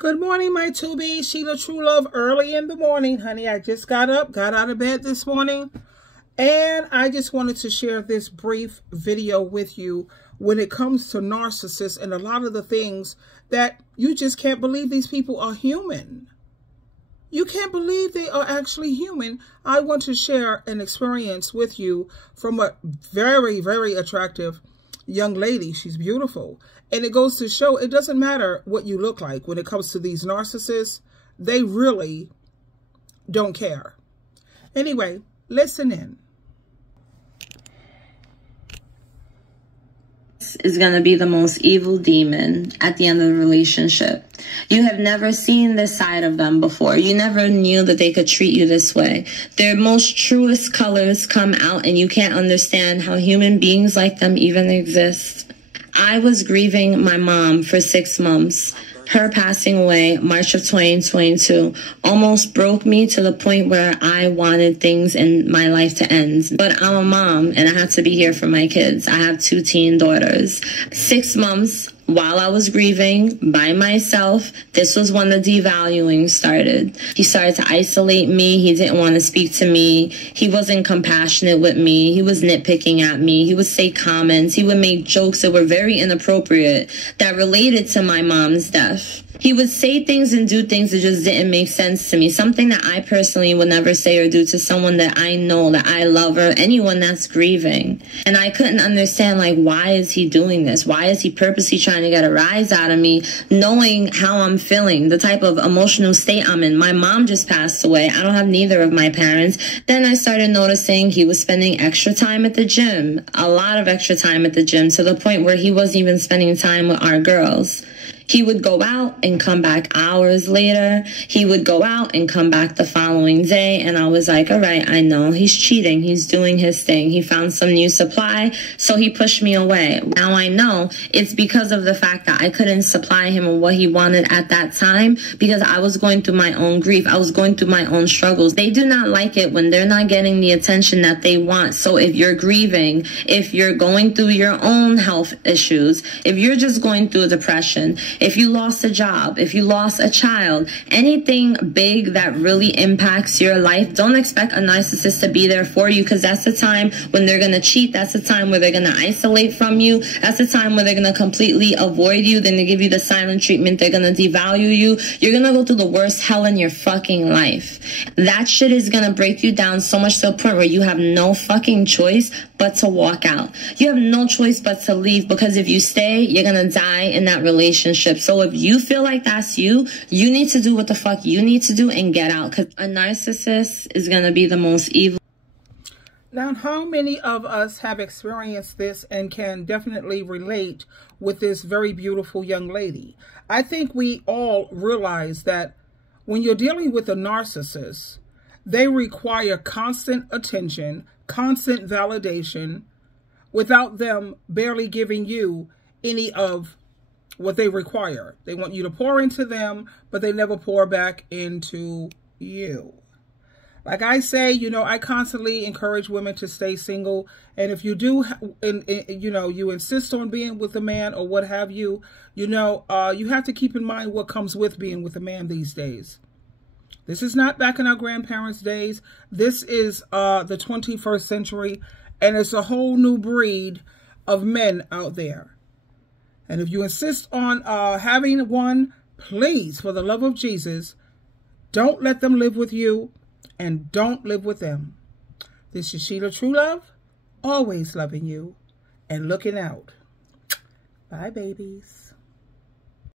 Good morning, my 2B. SheilaTruelove early in the morning, honey. I just got up, got out of bed this morning, and I just wanted to share this brief video with you when it comes to narcissists and a lot of the things that you just can't believe these people are human. You can't believe they are actually human. I want to share an experience with you from a very, very attractive young lady. She's beautiful. And it goes to show it doesn't matter what you look like when it comes to these narcissists. They really don't care. Anyway, listen in. Is going to be the most evil demon at the end of the relationship. You have never seen this side of them before. You never knew that they could treat you this way. Their most truest colors come out, and you can't understand how human beings like them even exist. I was grieving my mom for 6 months. Her passing away March of 2022 almost broke me to the point where I wanted things in my life to end. But I'm a mom and I have to be here for my kids. I have 2 teen daughters. 6 months while I was grieving by myself, this was when the devaluing started. He started to isolate me. He didn't want to speak to me. He wasn't compassionate with me. He was nitpicking at me. He would say comments. He would make jokes that were very inappropriate that related to my mom's death. He would say things and do things that just didn't make sense to me. Something that I personally would never say or do to someone that I know, that I love, or anyone that's grieving. And I couldn't understand, like, why is he doing this? Why is he purposely trying to get a rise out of me, knowing how I'm feeling, the type of emotional state I'm in? My mom just passed away. I don't have neither of my parents. Then I started noticing he was spending extra time at the gym, a lot of extra time at the gym, to the point where he wasn't even spending time with our girls. He would go out and come back hours later. He would go out and come back the following day. And I was like, all right, I know he's cheating. He's doing his thing. He found some new supply, so he pushed me away. Now I know it's because of the fact that I couldn't supply him with what he wanted at that time, because I was going through my own grief. I was going through my own struggles. They do not like it when they're not getting the attention that they want. So if you're grieving, if you're going through your own health issues, if you're just going through a depression, if you lost a job, if you lost a child, anything big that really impacts your life, don't expect a narcissist to be there for you, because that's the time when they're going to cheat. That's the time where they're going to isolate from you. That's the time where they're going to completely avoid you. Then they give you the silent treatment. They're going to devalue you. You're going to go through the worst hell in your fucking life. That shit is going to break you down so much to a point where you have no fucking choice but to walk out. You have no choice but to leave, because if you stay, you're going to die in that relationship. So if you feel like that's you, you need to do what the fuck you need to do and get out, because a narcissist is going to be the most evil. Now, how many of us have experienced this and can definitely relate with this very beautiful young lady? I think we all realize that when you're dealing with a narcissist, they require constant attention, constant validation, without them barely giving you any of what they require. They want you to pour into them, but they never pour back into you. Like I say, I constantly encourage women to stay single. And if you do, you insist on being with a man or what have you, you have to keep in mind what comes with being with a man these days. This is not back in our grandparents' days. This is the 21st century, and it's a whole new breed of men out there. And if you insist on having one, please, for the love of Jesus, don't let them live with you and don't live with them. This is SheilaTruelove, always loving you and looking out. Bye, babies.